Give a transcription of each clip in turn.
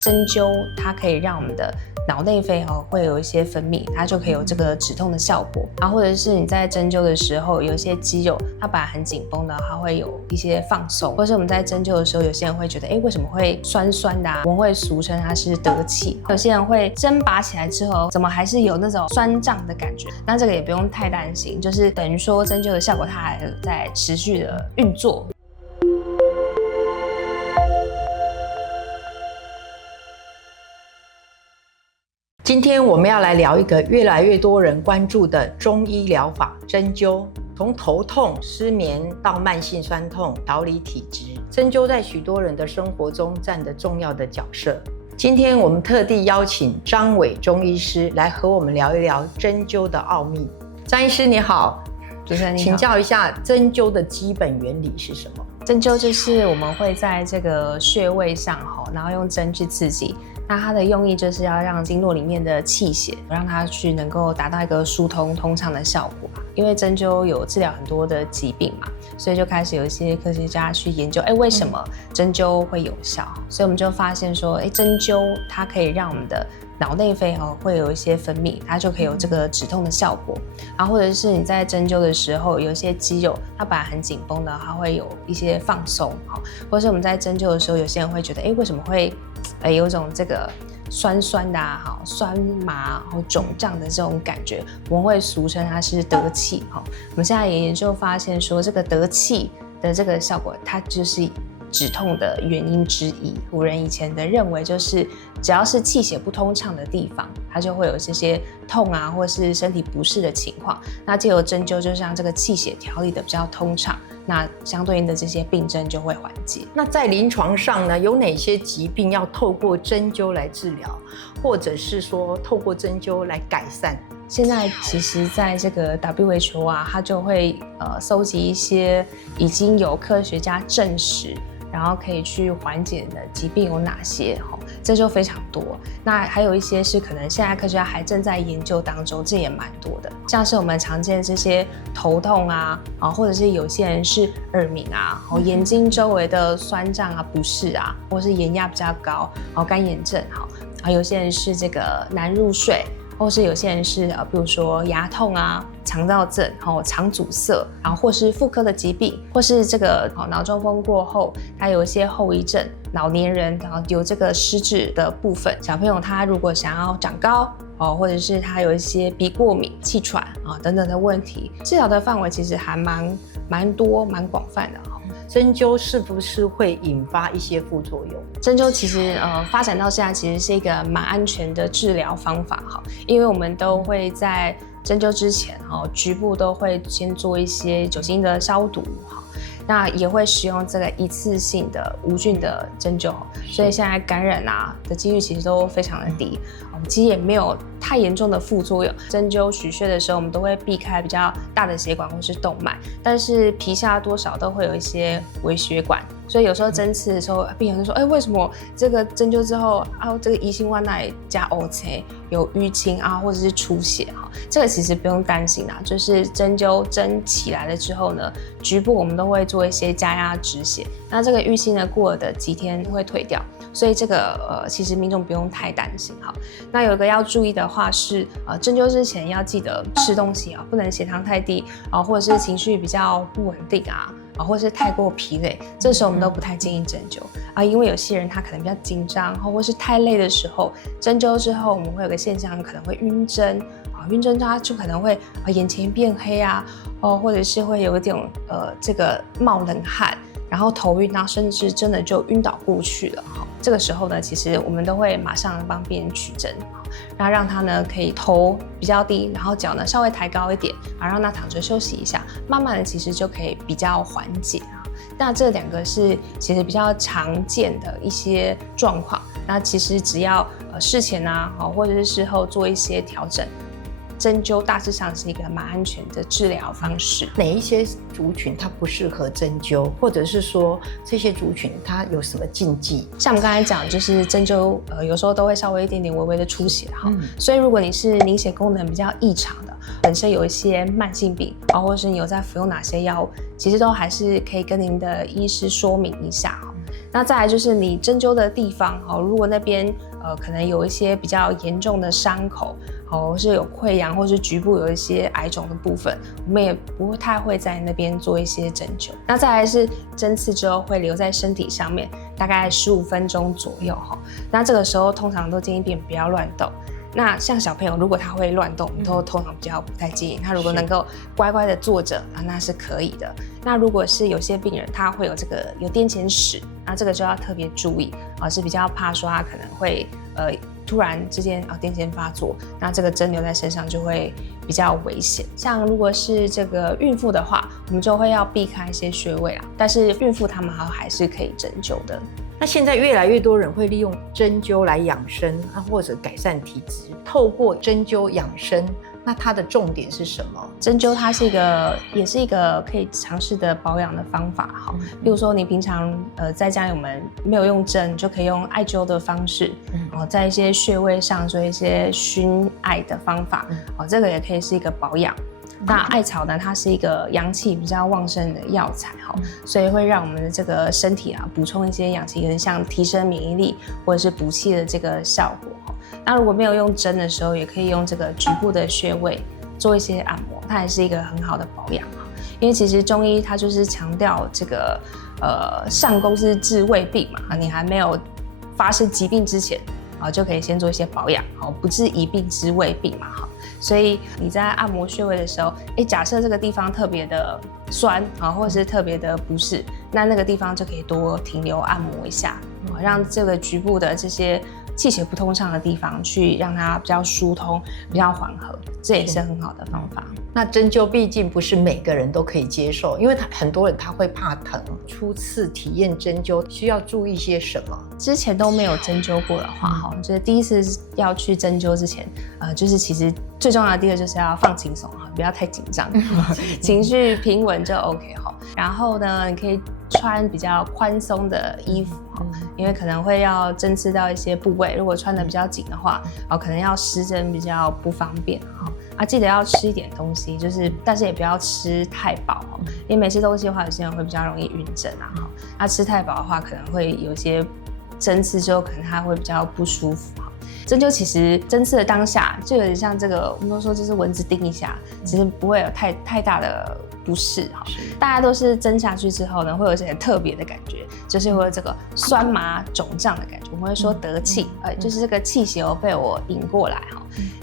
针灸它可以让我们的脑内啡会有一些分泌，它就可以有这个止痛的效果。然后或者是你在针灸的时候，有一些肌肉它本来很紧绷的，它会有一些放松。或是我们在针灸的时候，有些人会觉得，为什么会酸酸的啊？我们会俗称它是得气。有些人会针拔起来之后，怎么还是有那种酸胀的感觉？那这个也不用太担心，就是等于说针灸的效果它还在持续的运作。今天我们要来聊一个越来越多人关注的中医疗法——针灸。从头痛、失眠到慢性酸痛，调理体质，针灸在许多人的生活中占着重要的角色。今天我们特地邀请张伟中医师来和我们聊一聊针灸的奥秘。张医师你好，主持人你好，请教一下针灸的基本原理是什么？针灸就是我们会在这个穴位上，然后用针去刺激。那它的用意就是要让经络里面的气血，让它去能够达到一个疏通通畅的效果。因为针灸有治疗很多的疾病嘛，所以就开始有一些科学家去研究，为什么针灸会有效？所以我们就发现说，针灸它可以让我们的脑内啡会有一些分泌，它就可以有这个止痛的效果。然后或者是你在针灸的时候，有一些肌肉它本来很紧绷的，它会有一些放松。或者是我们在针灸的时候，有些人会觉得，为什么会有一种这个酸酸的酸麻肿胀的这种感觉？我们会俗称它是得气。我们现在也研究发现说，这个得气的这个效果，它就是止痛的原因之一。古人以前的认为，就是只要是气血不通畅的地方，它就会有这些痛啊，或是身体不适的情况。那借由针灸，就让这个气血调理的比较通畅，那相对应的这些病症就会缓解。那在临床上呢，有哪些疾病要透过针灸来治疗，或者是说透过针灸来改善？现在其实在这个 WHO 它就会搜集一些已经有科学家证实，然后可以去缓解的疾病有哪些？这就非常多。那还有一些是可能现在科学家还正在研究当中，这也蛮多的。像是我们常见这些头痛或者是有些人是耳鸣眼睛周围的酸胀不适或是眼压比较高干眼症有些人是这个难入睡。或是有些人是比如说牙痛肠燥症肠阻塞，然后或是妇科的疾病，或是这个脑中风过后，它有一些后遗症，老年人然后有这个失智的部分，小朋友他如果想要长高或者是他有一些鼻过敏、气喘等等的问题，治疗的范围其实还蛮多、蛮广泛的。针灸是不是会引发一些副作用？针灸其实发展到现在，其实是一个蛮安全的治疗方法因为我们都会在针灸之前局部都会先做一些酒精的消毒那也会使用这个一次性的无菌的针灸，所以现在感染的几率其实都非常的低。其实也没有太严重的副作用。针灸取穴的时候，我们都会避开比较大的血管或是动脉，但是皮下多少都会有一些微血管，所以有时候针刺的时候，病人就说：“为什么这个针灸之后这个移心弯那里加 OK 有淤青或者是出血这个其实不用担心就是针灸针起来了之后呢，局部我们都会做一些加压止血，那这个淤青呢过了的几天会退掉，所以这个其实民众不用太担心那有一个要注意的话是针灸之前要记得吃东西不能血糖太低或者是情绪比较不稳定或者是太过疲累，这时候我们都不太建议针灸因为有些人他可能比较紧张或是太累的时候，针灸之后我们会有个现象，可能会晕针晕针它就可能会眼前变黑或者是会有一点这个冒冷汗，然后头晕甚至真的就晕倒过去了这个时候呢，其实我们都会马上帮病人取针让他呢可以头比较低，然后脚呢稍微抬高一点让他躺着休息一下，慢慢的其实就可以比较缓解那这两个是其实比较常见的一些状况，那其实只要事前或者是事后做一些调整，针灸大致上是一个蛮安全的治疗方式。哪一些族群它不适合针灸，或者是说这些族群它有什么禁忌？像我们刚才讲，就是针灸有时候都会稍微一点点微微的出血所以如果你是凝血功能比较异常的，本身有一些慢性病或者是你有在服用哪些药物，其实都还是可以跟您的医师说明一下那再来就是你针灸的地方，如果那边可能有一些比较严重的伤口，或是有溃疡，或是局部有一些癌肿的部分，我们也不太会在那边做一些针灸。那再来是针刺之后会留在身体上面，大概15分钟左右。那这个时候通常都建议病人不要乱动。那像小朋友，如果他会乱动，我们都通常比较不太建议。他如果能够乖乖的坐着那是可以的。那如果是有些病人他会有有癫痫史，那这个就要特别注意是比较怕说他可能会突然之间癫痫发作，那这个针留在身上就会比较危险。像如果是这个孕妇的话，我们就会要避开一些穴位啦，但是孕妇他们还是可以针灸的。那现在越来越多人会利用针灸来养生或者改善体质，透过针灸养生，那它的重点是什么？针灸它也是一个可以尝试的保养的方法。比如说你平常在家里我们没有用针，就可以用艾灸的方式，在一些穴位上做一些熏艾的方法，这个也可以是一个保养。那艾草呢，它是一个阳气比较旺盛的药材，所以会让我们的这个身体补充一些阳气，跟像提升免疫力或者是补气的这个效果。那如果没有用针的时候，也可以用这个局部的穴位做一些按摩，它也是一个很好的保养。因为其实中医它就是强调这个上工是治未病嘛，你还没有发生疾病之前就可以先做一些保养，不治一病之未病嘛。所以你在按摩穴位的时候，假设这个地方特别的酸或者是特别的不适，那个地方就可以多停留按摩一下，让这个局部的这些气血不通畅的地方去让它比较疏通，比较缓和，这也是很好的方法。那针灸毕竟不是每个人都可以接受，因为很多人他会怕疼。初次体验针灸需要注意些什么？之前都没有针灸过的话，就是第一次要去针灸之前，就是其实最重要的第一个就是要放轻松，不要太紧张，情绪平稳就 OK。然后呢，你可以穿比较宽松的衣服，因为可能会要针刺到一些部位，如果穿得比较紧的话，可能要施针比较不方便。记得要吃一点东西，但是也不要吃太饱，因为没吃东西的话，有些人会比较容易晕针那吃太饱的话，可能会有一些针刺之后，可能它会比较不舒服。针灸其实针刺的当下，就有点像这个，我们都说就是蚊子叮一下，其实不会有太大的不适。大家都是针下去之后呢，会有一些很特别的感觉，就是会有这个酸麻肿胀的感觉，我们会说得气，就是这个气血被我引过来。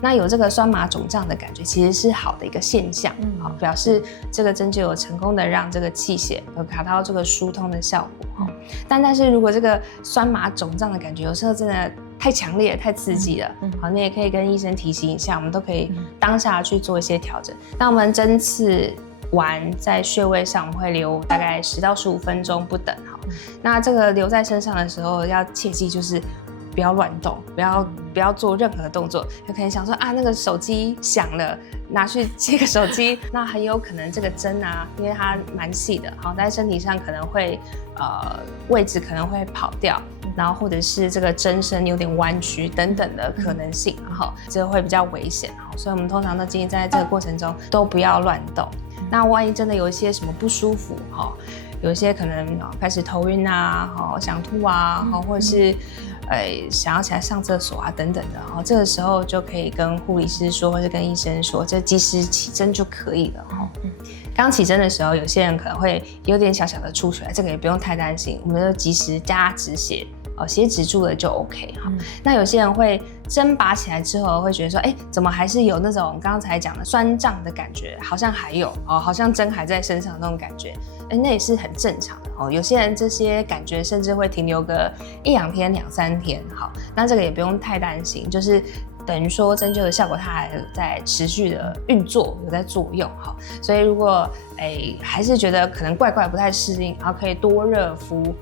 那有这个酸麻肿胀的感觉，其实是好的一个现象，表示这个针灸有成功的让这个气血有达到这个疏通的效果。但是如果这个酸麻肿胀的感觉有时候真的太强烈、太刺激了，你也可以跟医生提醒一下，我们都可以当下去做一些调整。那我们针刺完在穴位上，我们会留大概10到15分钟不等。那这个留在身上的时候，要切记就是不要乱动，不要做任何动作。有可能想说那个手机响了，拿去接个手机，那很有可能这个针因为它蛮细的，在身体上可能会位置可能会跑掉，然后或者是这个针身有点弯曲等等的可能性，这个会比较危险。所以我们通常都建议在这个过程中都不要乱动。那万一真的有一些什么不舒服，有一些可能开始头晕想吐或者是想要起来上厕所等等的，这个时候就可以跟护理师说，或是跟医生说，这及时起针就可以了。刚起针的时候，有些人可能会有点小小的出血，这个也不用太担心，我们就及时加止血，血止住了就 OK。那有些人会针拔起来之后会觉得说，怎么还是有那种刚才讲的酸胀的感觉，好像还有好像针还在身上那种感觉，那也是很正常的。有些人这些感觉甚至会停留个1-2天、2-3天。那这个也不用太担心，就是等于说针灸的效果它还在持续的运作，有在作用。所以如果还是觉得可能怪怪不太适应，然后可以多热敷，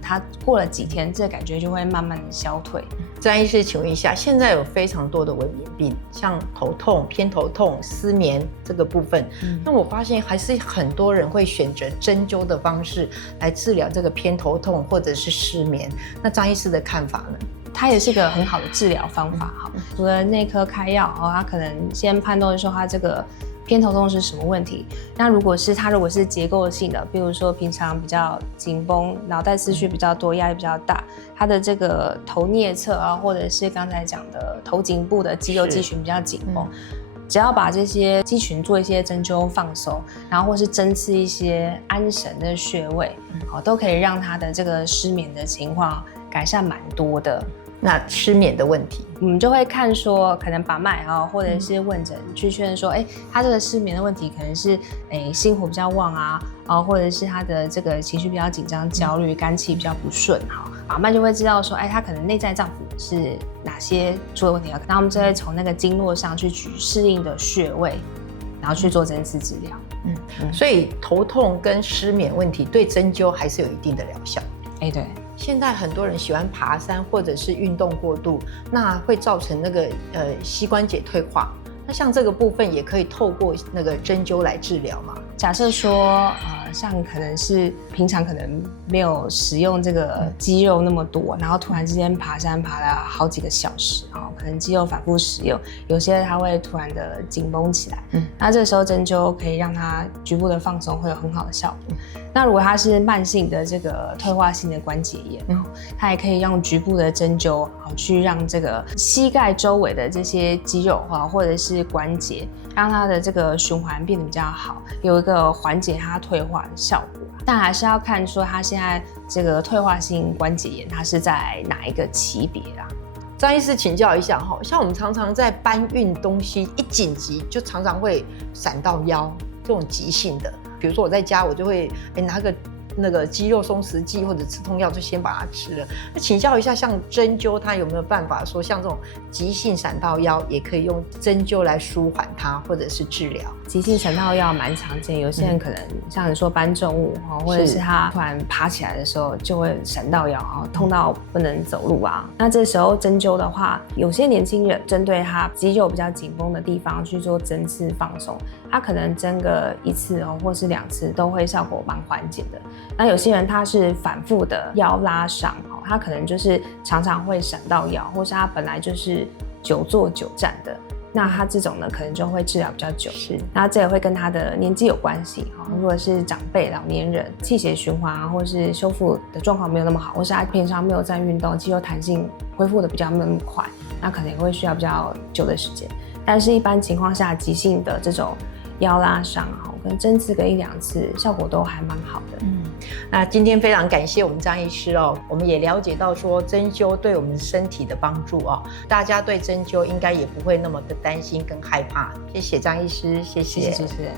它过了几天，这个感觉就会慢慢的消退。张医师，请问一下，现在有非常多的文明病，像头痛、偏头痛、失眠这个部分，那我发现还是很多人会选择针灸的方式来治疗这个偏头痛或者是失眠。那张医师的看法呢？它也是个很好的治疗方法。除了内科开药，它可能先判断说它这个偏头痛是什么问题。那如果是结构性的，比如说平常比较紧绷，脑袋思绪比较多，压力比较大，他的这个头颞侧啊，或者是刚才讲的头颈部的肌肉肌群比较紧绷，只要把这些肌群做一些针灸放松，然后或是针刺一些安神的穴位，都可以让他的这个失眠的情况改善蛮多的。那失眠的问题，我们就会看说，可能把脉啊，或者是问诊去确认说，他这个失眠的问题可能是心火比较旺啊，或者是他的这个情绪比较紧张、焦虑，肝气比较不顺哈。把脉就会知道说，他可能内在脏腑是哪些出了问题，然后我们就会从那个经络上去取适应的穴位，然后去做针刺治疗。所以头痛跟失眠问题对针灸还是有一定的疗效。对。现在很多人喜欢爬山或者是运动过度，那会造成那个膝关节退化。那像这个部分也可以透过那个针灸来治疗嘛？假设说像可能是平常可能没有使用这个肌肉那么多，然后突然之间爬山爬了好几个小时，可能肌肉反复使用，有些它会突然的紧绷起来。那这个时候针灸可以让它局部的放松，会有很好的效果。那如果它是慢性的这个退化性的关节炎，它也可以用局部的针灸去让这个膝盖周围的这些肌肉或者是关节，让它的这个循环变得比较好，有一个缓解它退化的效果。但还是要看说它现在这个退化性关节炎它是在哪一个级别啦。张医师请教一下，像我们常常在搬运东西一紧急就常常会闪到腰，这种急性的，比如说我在家我就会拿个那个肌肉松弛剂或者止痛药就先把它吃了。那请教一下，像针灸它有没有办法说像这种急性闪到腰也可以用针灸来舒缓它或者是治疗？急性闪到腰蛮常见，有些人可能像你说搬重物，或者是他突然爬起来的时候就会闪到腰，痛到不能走路啊。那这时候针灸的话，有些年轻人针对他肌肉比较紧绷的地方去做针刺放松，他可能针个1次或是2次都会效果蛮缓解的。那有些人他是反复的腰拉伤，他可能就是常常会闪到腰，或是他本来就是久坐久站的，那他这种呢可能就会治疗比较久。那这也会跟他的年纪有关系。如果是长辈老年人，气血循环或是修复的状况没有那么好，或是他平常没有在运动，肌肉弹性恢复的比较没有那么快，那可能也会需要比较久的时间。但是一般情况下，急性的这种腰拉伤跟针刺个1-2次效果都还蛮好的。那今天非常感谢我们张医师我们也了解到说针灸对我们身体的帮助大家对针灸应该也不会那么的担心跟害怕。谢谢张医师，谢谢主持人。